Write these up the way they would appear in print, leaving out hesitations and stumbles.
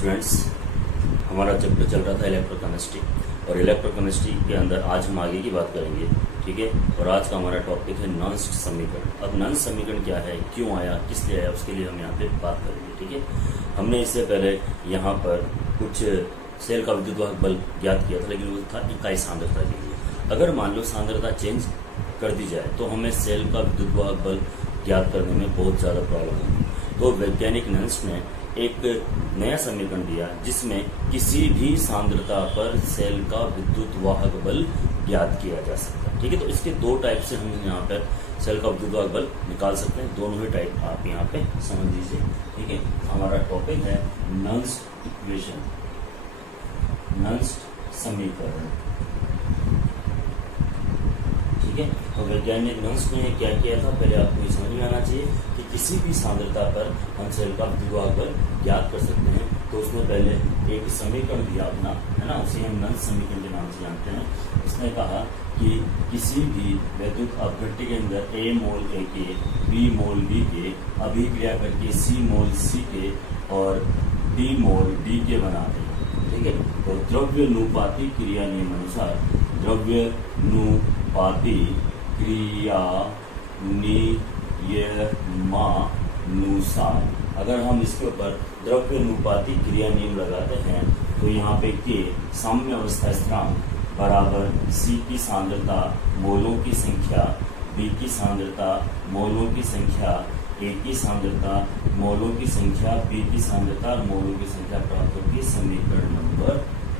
Students, हमारा chapter चल रहा था इलेक्ट्रोकेमिस्ट्री और इलेक्ट्रोकेमिस्ट्री के अंदर आज हम आगे की बात करेंगे। ठीक है, और आज का हमारा टॉपिक है नॉन्स्ट समीकरण। अब नॉन्स्ट समीकरण क्या है, क्यों आया, किस लिए आया, उसके लिए हम यहाँ पे बात करेंगे। ठीक है, हमने इससे पहले यहाँ पर कुछ सेल का विद्युतवाहक बल ज्ञात किया था, लेकिन वो था इकाई सांद्रता के लिए। अगर मान लो सांद्रता चेंज कर दी जाए तो हमें सेल का विद्युतवाहक बल ज्ञात करने में बहुत ज़्यादा प्रॉब्लम होगी। तो वैज्ञानिक नॉन्स्ट ने एक नया समीकरण दिया जिसमें किसी भी सांद्रता पर सेल का विद्युतवाहक बल ज्ञात किया जा सकता है। ठीक है, तो इसके दो टाइप से हम यहाँ पर सेल का विद्युतवाहक बल निकाल सकते हैं। दोनों ही टाइप आप यहाँ पे समझ लीजिए। ठीक है, हमारा टॉपिक है नॉन्स्ट इक्वेशन, नॉन्स्ट समीकरण। ठीक है, तो वैज्ञानिक नॉन्स्ट ने क्या किया था, पहले आपको ये समझ में आना चाहिए कि किसी भी सांद्रता पर हम सेल का विद्युतवाहक बल ज्ञात कर सकते हैं। तो उसने पहले एक समीकरण दिया अपना, है ना, उसे हम नॉन्स्ट समीकरण के नाम से जानते हैं। उसने कहा कि किसी भी वैद्युत अपघट्य के अंदर ए मोल ए के, बी मोल बी के अभिक्रिया करके सी मोल सी के और डी मोल डी के बनाते हैं। ठीक है, तो द्रव्यानुपाती क्रिया नियम अनुसार द्रव्यानुपाती क्रिया नियमानुसार अगर हम इसके ऊपर द्रव्यानुपाती क्रिया नियम लगाते हैं तो यहाँ पे के साम्य अवस्था स्थिरांक बराबर सी की सांद्रता मोलों की संख्या, बी की सांद्रता मोलों की संख्या, ए की सांद्रता मोलों की संख्या, बी की सांद्रता मोलों की संख्या प्राप्त होती है। समीकरण नंबर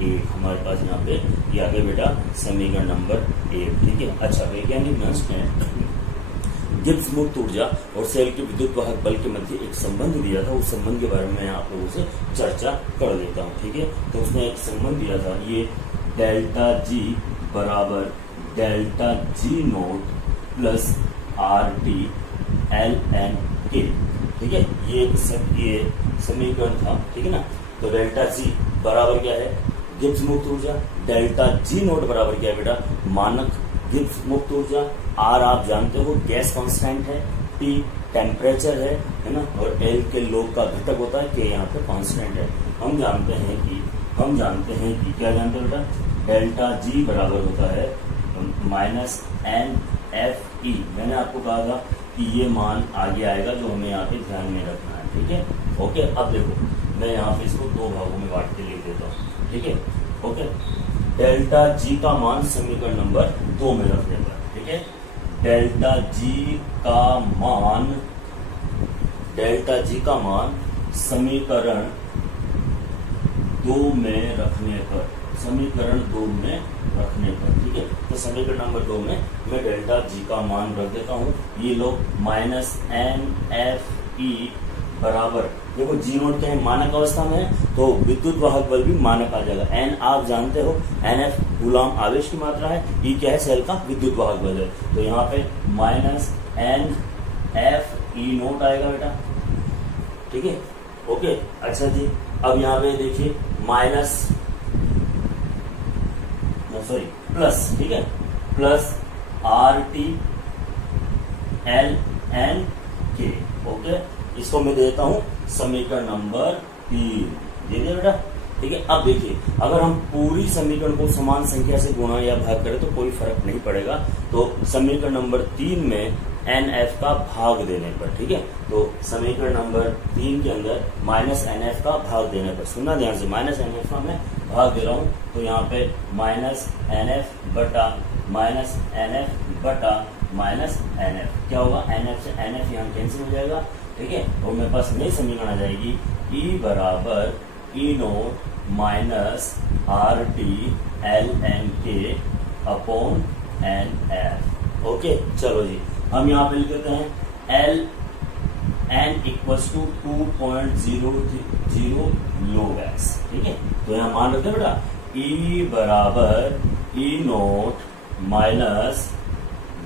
1 हमारे पास यहाँ पे ये आगे बेटा समीकरण नंबर 1। ठीक है, अच्छा, वैज्ञानिक नॉन्स्ट ने गिब्स मुक्त ऊर्जा और सेल के विद्युतवाहक बल के मध्य एक संबंध दिया था। उस संबंध के बारे में मैं आप लोगों से चर्चा कर देता हूँ। ठीक है, तो उसने एक संबंध दिया था, ये डेल्टा जी बराबर delta G naught plus R T L N K. ठीक है, ये समीकरण था। ठीक है ना, तो डेल्टा जी बराबर क्या है, गिब्स मुक्त ऊर्जा, डेल्टा जी नोट बराबर क्या है बेटा, मानक गिब्स मुक्त ऊर्जा, आर आप जानते हो गैस कांस्टेंट है, टी टेम्परेचर है ना, और एल के लोग का घटक होता है, के यहाँ पे कांस्टेंट है। हम जानते हैं कि क्या जानते हैं बेटा, डेल्टा जी बराबर होता है माइनस एन एफ ई। मैंने आपको कहा था कि ये मान आगे आएगा जो हमें यहाँ पे ध्यान में रखना है। ठीक है, ओके। अब देखो मैं यहाँ पे इसको दो भागों में बांट के लिख देता हूँ। ठीक है, ओके। डेल्टा जी का मान समीकरण नंबर 2 में रखने पर, ठीक है, डेल्टा जी का मान समीकरण 2 में रखने पर, ठीक है, तो समीकरण नंबर 2 में मैं डेल्टा जी का मान रख देता हूँ। ये लोग माइनस एन एफ ई बराबर, देखो जी नोट क्या है, मानक अवस्था में है, तो विद्युत वाहक बल भी मानक आ जाएगा। एन आप जानते हो, एन एफ कूलॉम आवेश की मात्रा है, ई क्या है, सेल का विद्युत वाहक बल है, तो यहाँ पे minus N F E naught आएगा बेटा। ठीक है, ओके। अच्छा जी, अब यहाँ पे देखिए प्लस, ठीक है, plus R T L N K. Okay, इसको मैं देता हूं समीकरण नंबर 3, दे दिया बेटा। ठीक है, अब देखिए अगर हम पूरी समीकरण को समान संख्या से गुणा या भाग करें तो कोई फर्क नहीं पड़ेगा। तो समीकरण नंबर 3 में एन एफ का भाग देने पर, ठीक है, तो समीकरण नंबर 3 के अंदर माइनस एन एफ का भाग देने पर, सुनना ध्यान से, माइनस एन एफ का मैं भाग दे रहा हूं, तो यहाँ पे माइनस एन एफ बटा माइनस एन एफ बटा माइनस एन एफ, क्या होगा, एन एफ से एन एफ यहाँ कैंसिल हो जाएगा। ठीक है, और मेरे पास नई समीकरण आ जाएगी, ई बराबर E naught minus R T L N K upon N F. Okay, चलो जी, हम यहाँ पे लिख देते हैं L N equals to 2.030 log x। ठीक है, तो यहाँ मान रखते हैं बेटा, ई बराबर E naught minus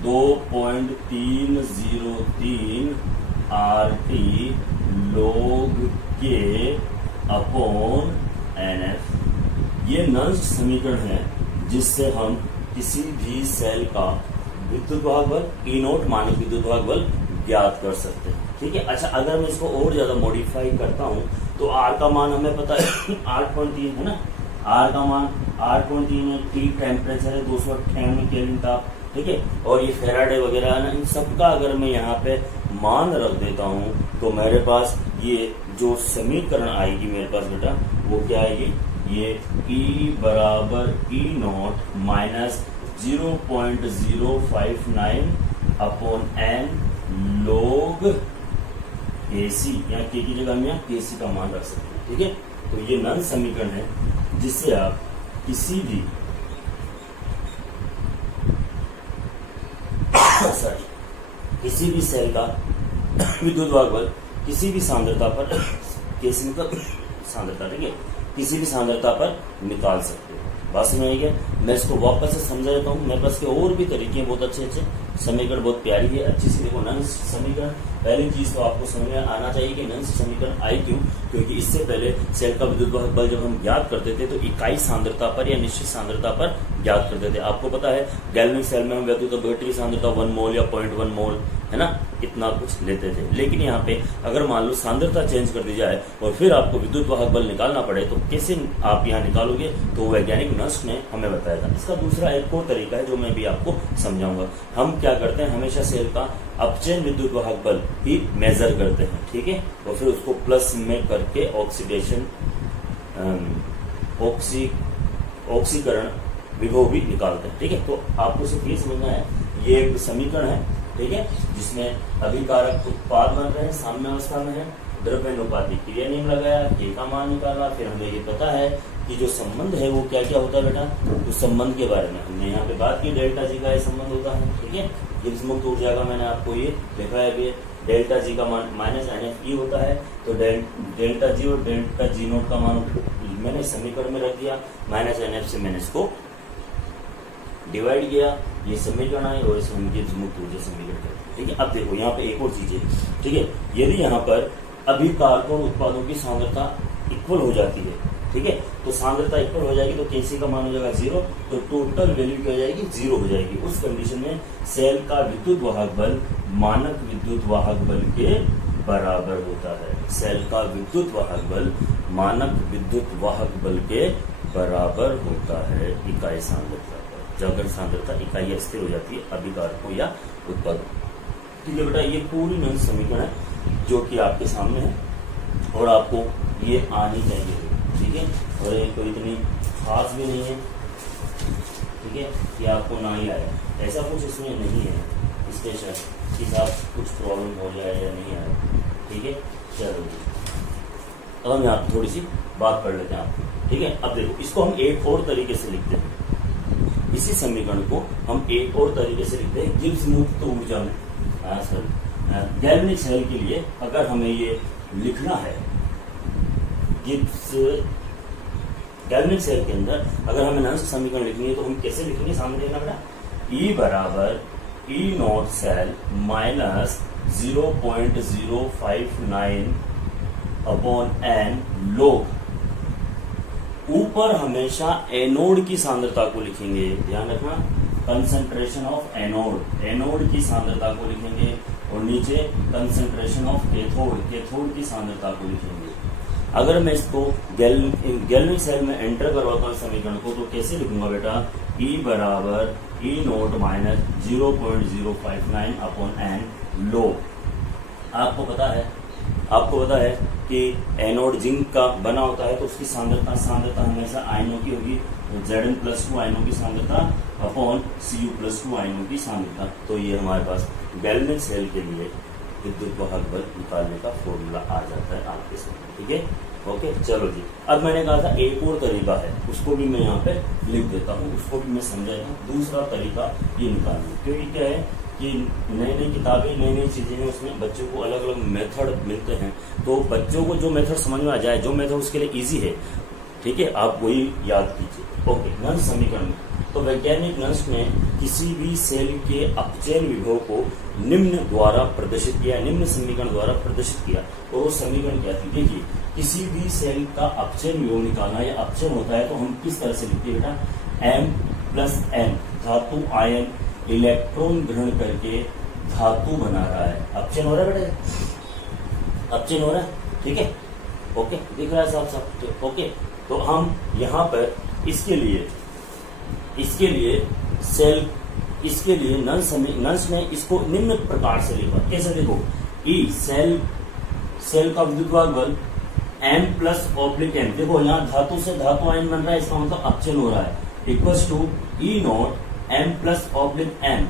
2.303 R T लोग के अपॉन एन एफ। ये नॉन्स्ट समीकरण है जिससे हम किसी भी सेल का विद्युतवाहक बल ई नोट मानक विद्युतवाहक बल ज्ञात कर सकते हैं। ठीक है, अच्छा, अगर मैं इसको और ज्यादा मॉडिफाई करता हूँ तो आर का मान हमें पता है 8.3 है ना, आर का मान 8.3 है, टी टेम्परेचर है 298 केल्विन ताप, ठीक है। और ये फेराडे वगैरह है ना, इन सबका अगर मैं यहाँ पे मान रख देता हूँ तो मेरे पास ये जो समीकरण आएगी मेरे पास बेटा वो क्या आएगी, ये E बराबर E not minus 0.059 upon n log Kc, यहाँ के की जगह हम यहाँ Kc का मान रख सकते हैं, ठीक है। तो ये नन समीकरण है जिससे आप किसी भी किसी भी सेल का विद्युत वाहक बल किसी भी सांद्रता पर कैसे मतलब सांद्रता, ठीक है, किसी भी सांद्रता पर निकाल सकते हो। बात समझ आई क्या? मैं इसको वापस से समझा देता हूँ। मेरे पास के और भी तरीके हैं बहुत अच्छे समीकरण, बहुत प्यारी है, अच्छी सी देखो नंस समीकरण। पहली चीज तो आपको समझ में आना चाहिए कि नंस समीकरण आई क्यों, क्योंकि इससे पहले सेल का विद्युत वाहक बल जब हम ज्ञात करते थे तो इकाई सांद्रता पर या निश्चित सांद्रता पर ज्ञात करते थे। आपको पता है गैल्वेनिक सेल में हम बैटरी सांद्रता 1 मोल या 0.1 मोल है ना, इतना कुछ लेते थे। लेकिन यहाँ पे अगर मान लो सांद्रता चेंज कर दी जाए और फिर आपको विद्युत वाहक बल निकालना पड़े तो कैसे आप यहाँ निकालोगे, तो वैज्ञानिक नर्स ने हमें बताया था। इसका दूसरा एक और तरीका है जो मैं भी आपको समझाऊंगा। हम क्या करते हैं, हमेशा सेल का अपचयन विद्युत वाहक बल ही मेजर करते हैं, ठीक है, और फिर उसको प्लस में करके ऑक्सीडेशन ऑक्सीकरण विभव भी निकालते हैं, ठीक है। तो आपको सिर्फ ये समझना है, ये एक समीकरण है, ठीक है, जिसमें अभिकारक उत्पाद बन रहे हैं, साम्य अवस्था में है, द्रव्यानुपातिक क्रिया नियम लगाया, के का मान निकाला, फिर हमें ये पता है कि जो संबंध है वो क्या क्या होता है बेटा, उस संबंध के बारे में हमने यहाँ पे बात की, डेल्टा जी का ये संबंध होता है, ठीक है। गिब्स मुक्त ऊर्जा का मैंने आपको ये दिखाया भी है, डेल्टा जी का मान माइनस NFE होता है, तो डेल्टा जी और डेल्टा जी नोट का मान मैंने समीकरण में रख दिया, माइनस NF से मैंने इसको डिवाइड किया, ये समीकरण है और इसे हम गिब्स मुक्त ऊर्जा समीकरण करते हैं, ठीक है। अब देखो यहाँ पे एक और चीज है, ठीक है, यदि यहाँ पर अभिकारक और उत्पादों की सांद्रता इक्वल हो जाती है, ठीक है, तो सांद्रता इक्वल हो जाएगी तो Kc का मान हो जाएगा 0, तो टोटल वैल्यू क्या हो जाएगी, 0 हो जाएगी। उस कंडीशन में सेल का विद्युत वाहक बल मानक विद्युत वाहक बल के बराबर होता है। सेल का विद्युत वाहक बल मानक विद्युत वाहक बल के बराबर होता है इकाई सांद्रता पर, जब अगर सांद्रता इकाई अस्थिर हो जाती है अभिकारकों या उत्पादों, ठीक है बेटा। ये पूरी नई समीकरण है जो कि आपके सामने है और आपको ये आनी चाहिए, ठीक है, और ये कोई इतनी खास भी नहीं है, ठीक है, कि आपको ना ही आए, ऐसा कुछ इसमें नहीं है स्पेशल कि साथ कुछ प्रॉब्लम हो जाए या नहीं आए, ठीक है। चलो अब हम यहाँ थोड़ी सी बात कर लेते हैं आपको, ठीक है। अब देखो इसको हम एक और तरीके से लिखते हैं, इसी समीकरण को हम एक और तरीके से लिखते हैं गिब्स मुक्त ऊर्जा में। गैल्वेनिक सेल के लिए अगर हमें ये लिखना है, गिब्स गैल्वेनिक सेल के अंदर अगर हमें नंस समीकरण लिखनी है तो हम कैसे लिखेंगे, सामने देखना बेटा, E बराबर E naught cell minus 0.059 upon n log, ऊपर हमेशा एनोड की सांद्रता को लिखेंगे, ध्यान रखना, कंसंट्रेशन ऑफ एनोड, एनोड की सांद्रता को लिखेंगे, और नीचे कंसंट्रेशन ऑफ कैथोड, कैथोड की सांद्रता को लिखेंगे। अगर मैं इसको गैल्वेनिक सेल में एंटर करवाता हूँ समीकरण को, तो कैसे लिखूंगा बेटा, E बराबर E note minus 0.059 upon n log। आपको पता है कि एनोड जिंक का बना होता है तो उसकी सांद्रता हमेशा आयनों की होगी, Zn+2 आयनों की सांद्रता अपॉन Cu+2 आयनों की सांद्रता। तो ये हमारे पास गैल्वेनिक सेल के लिए विद्युत वाहक बल निकालने का फॉर्मूला आ जाता है आपके सामने, ठीक है, ओके। चलो जी, अब मैंने कहा था एक और तरीका है, उसको भी मैं यहाँ पे लिख देता हूँ, उसको भी मैं समझाता हूँ। दूसरा तरीका ये निकालना, क्योंकि क्या है कि नई नई किताबें, नई नई चीजें हैं, उसमें बच्चों को अलग अलग मेथड मिलते हैं, तो बच्चों को जो मेथड समझ में आ जाए, जो मेथड उसके लिए इजी है, ठीक है, आप वही याद कीजिए, ओके। नंस समीकरण में तो वैज्ञानिक नंस ने किसी भी सेल के अपचयन विभव को निम्न द्वारा प्रदर्शित किया, निम्न समीकरण द्वारा प्रदर्शित किया, और वो समीकरण क्या थी, देखिए, किसी भी सेल का अपचयन विभव निकालना या अपचयन होता है तो हम किस तरह से लिखते हैं बेटा, M+N, धातु आयन इलेक्ट्रॉन ग्रहण करके धातु बना रहा है, अपचयन हो रहा है बेटा, अपचयन हो रहा है, ठीक है। ओके, दिख रहा है साफ साफ। ओके, तो हम यहाँ पर इसके लिए सेल, इसके लिए नंस में इसको निम्न प्रकार से लिखा। कैसे देखो, ई सेल का विद्युत बल m प्लस ऑब्लिक n, देखो यहाँ धातु से धातु आयन बन रहा है, इसका मतलब अपचयन हो रहा है, equals to E naught m plus oblique n,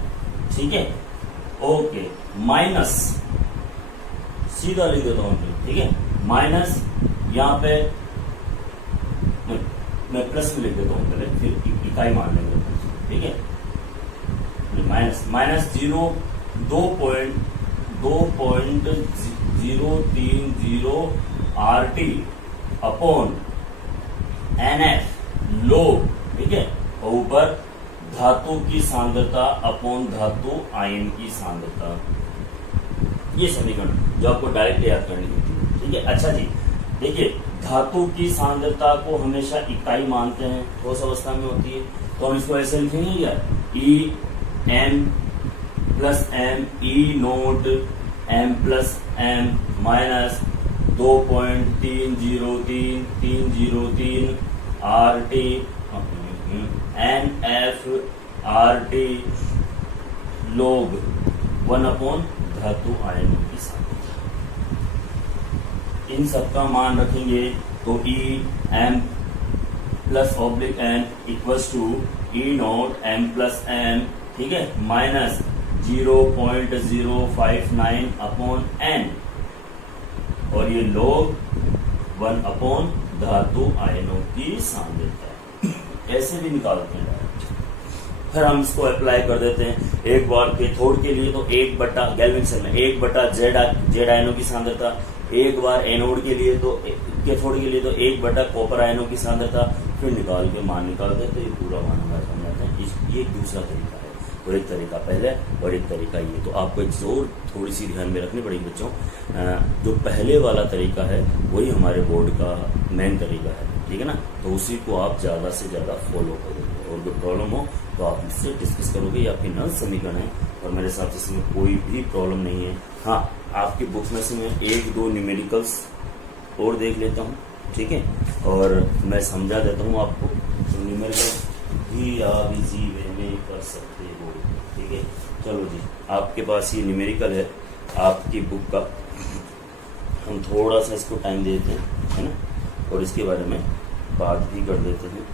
ठीक है। ओके, माइनस, सीधा लिख देता हूँ, ठीक है, माइनस यहाँ पे मैं प्लस में लिख देता हूँ पहले, फिर इकाई मान लेंगे, ठीक है। माइनस 2.030 RT अपॉन NF लोग, ठीक है, और ऊपर धातु की सांद्रता अपॉन धातु आयन की सांद्रता। ये समीकरण जो आपको डायरेक्ट याद करनी होती है, ठीक है। अच्छा जी, देखिए धातु की सांद्रता को हमेशा इकाई मानते हैं, ठोस अवस्था में होती है, तो हम इसको ऐसे लिखेंगे क्या, E M plus M, E naught M plus M minus 2.303 RT NF RT लोग 1 अपॉन धातु आयनों की सांद्रता। इन सबका मान रखेंगे तो E M plus oblique N equals to E naught M plus M, ठीक है, माइनस 0.059 अपॉन एन, और ये लोग 1 अपॉन धातु आयनों की सांद्रता। ऐसे भी निकालते हैं। फिर हम इसको अप्लाई कर देते हैं। एक बार कैथोड के लिए तो 1 गैल्वेनिक सेल में 1 जेड आयनों की सांद्रता, एक बार एनोड के लिए तो कैथोड के लिए तो 1 कॉपर आयनों की सांद्रता, फिर निकाल के मान निकाल देते हैं, पूरा मान हमारा समझाते हैं। ये दूसरा तरीका है, और एक तरीका पहले और एक तरीका ये। तो आपको एक जोर थोड़ी सी ध्यान में रखनी पड़ेगी बच्चों, जो पहले वाला तरीका है वही हमारे बोर्ड का मेन तरीका है, ठीक है ना। तो उसी को आप ज़्यादा से ज़्यादा फॉलो करोगे, और कोई प्रॉब्लम हो तो आप इससे डिस्कस करोगे। ये आपकी नल समीकरण है, और मेरे हिसाब से इसमें कोई भी प्रॉब्लम नहीं है। हाँ, आपकी बुक में से मैं 1-2 न्यूमेरिकल्स और देख लेता हूँ, ठीक है, और मैं समझा देता हूँ आपको। तो न्यूमेरिकल्स भी आप इजी वे में कर सकते हो, ठीक है। चलो जी, आपके पास ये न्यूमेरिकल है आपकी बुक का, हम थोड़ा सा इसको टाइम देते हैं, है ना, और इसके बारे में बात भी कर देते हैं।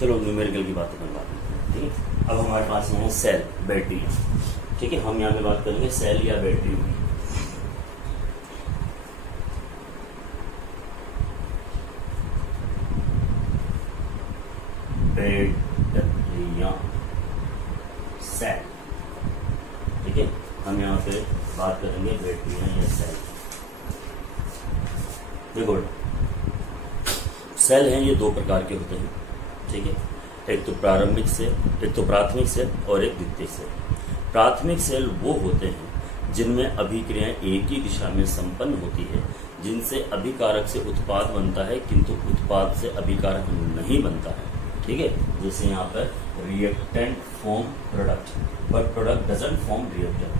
चलो न्यूमेरिकल की बात करते हैं, ठीक है। अब हमारे पास यहाँ है सेल, बैटरी, ठीक है। हम यहाँ पे बात करेंगे सेल या बैटरी में। बैटरियां, सेल, ठीक है। हम यहाँ पे बात करेंगे बैटरियां या सेल। देखो सेल हैं, ये 2 प्रकार के होते हैं, ठीक है। एक तो प्रारंभिक सेल, एक तो प्राथमिक सेल और एक द्वितीयक सेल। प्राथमिक सेल वो होते हैं जिनमें अभिक्रियाएं एक ही दिशा में संपन्न होती है, जिनसे अभिकारक से उत्पाद बनता है किंतु उत्पाद से अभिकारक नहीं बनता है, ठीक है। जैसे यहाँ पर reactant form product, but product doesn't form reactant,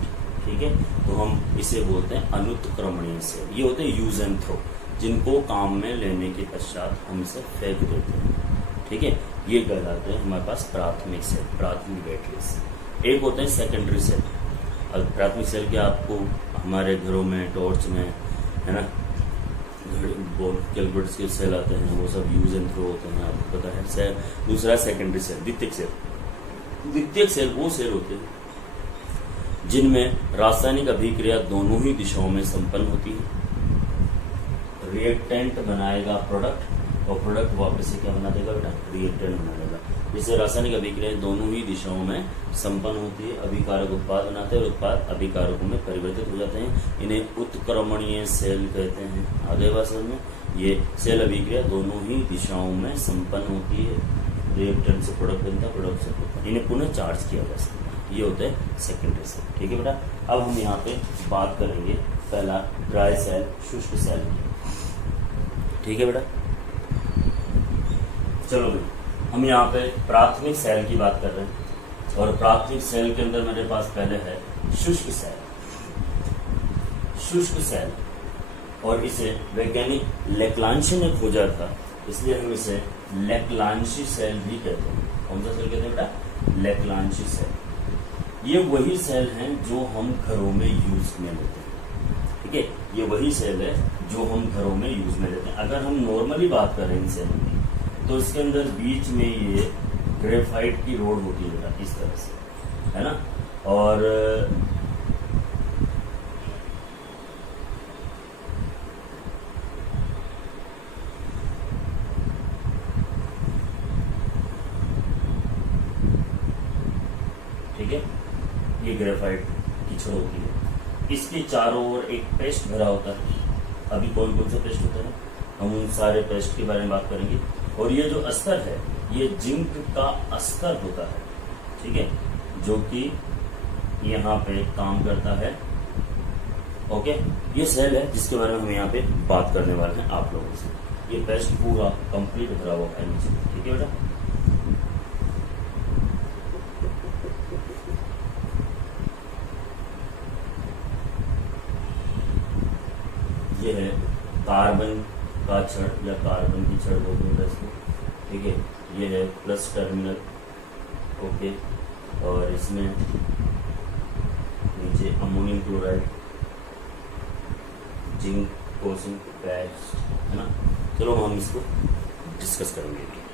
ठीक है। तो हम इसे बोलते हैं अनुत्क्रमणीय सेल। ये होते हैं यूज एंड थ्रो, जिनको काम में लेने के पश्चात हम इसे फेंक देते हैं, ठीक है। ये कहलाते हैं हमारे पास प्राथमिक सेल, प्राथमिक बैटरी सेल। एक होते हैं सेकेंडरी सेल। अब प्राथमिक सेल के आपको हमारे घरों में, टॉर्च में, है ना, कैलकुलेटर्स के सेल आते हैं, वो सब यूज एंड थ्रो होते हैं, आपको पता है। सेल दूसरा सेकेंडरी सेल, द्वितीयक सेल। द्वितीयक सेल वो सेल होते हैं जिनमें रासायनिक अभिक्रिया दोनों ही दिशाओं में संपन्न होती है। रिएक्टेंट बनाएगा प्रोडक्ट, और प्रोडक्ट वापस से क्या बना देगा बेटा, रिएक्टेंट बना देगा। जिससे रासायनिक अभिक्रियाएं दोनों ही दिशाओं में संपन्न होती है, अभिकारक उत्पाद बनाते हैं और उत्पाद अभिकारकों में परिवर्तित हो जाते हैं। इन्हें उत्क्रमणीय सेल कहते हैं। आगे बात समझ में, ये सेल अभिक्रिया दोनों ही दिशाओं में संपन्न होती है, रिएक्टेंट से प्रोडक्ट बनता है, प्रोडक्ट से प्रोडक्ट, इन्हें पुनः चार्ज किया जा सकता है। ये होते हैं सेकेंडरी सेल, ठीक है बेटा। अब हम यहाँ पे बात करेंगे पहला ड्राई सेल, शुष्क सेल, ठीक है बेटा। चलो भाई, हम यहाँ पे प्राथमिक सेल की बात कर रहे हैं और प्राथमिक सेल के अंदर मेरे पास पहले है शुष्क सेल। शुष्क सेल, और इसे वैज्ञानिक लेक्लांशी ने खोजा था, इसलिए हम इसे लेक्लांशी सेल भी कहते हैं। कौन सा सेल कहते हैं बेटा? लेक्लांशी सेल। ये वही सेल हैं जो हम घरों में यूज में लेते हैं। ठीक है, ये वही सेल है जो हम घरों में यूज में लेते हैं। अगर हम नॉर्मली बात करें इन सेलों की, तो इसके अंदर बीच में ये ग्रेफाइट की रोड होती है बेटा, इस तरह से, है ना। और ठीक है, ये ग्रेफाइट की छड़ होती है। इसके चारों ओर एक पेस्ट भरा होता है। अभी कौन कौन सा पेस्ट होता है, हम उन सारे पेस्ट के बारे में बात करेंगे। और ये जो अस्तर है, ये जिंक का अस्तर होता है, ठीक है, जो कि यहाँ पे काम करता है। ओके, ये सेल है जिसके बारे में हम यहाँ पे बात करने वाले हैं आप लोगों से। ये पेस्ट पूरा कंप्लीट भरा हुआ है नीचे, ठीक है बेटा। ये है कार्बन का छड़ या कार्बन की छड़ बोलते हैं इसको, ठीक है। ये है प्लस टर्मिनल, ओके, और इसमें नीचे अमोनियम क्लोराइड, जिंक, कोजिंक, पेस्ट, है ना। चलो हम इसको डिस्कस करेंगे।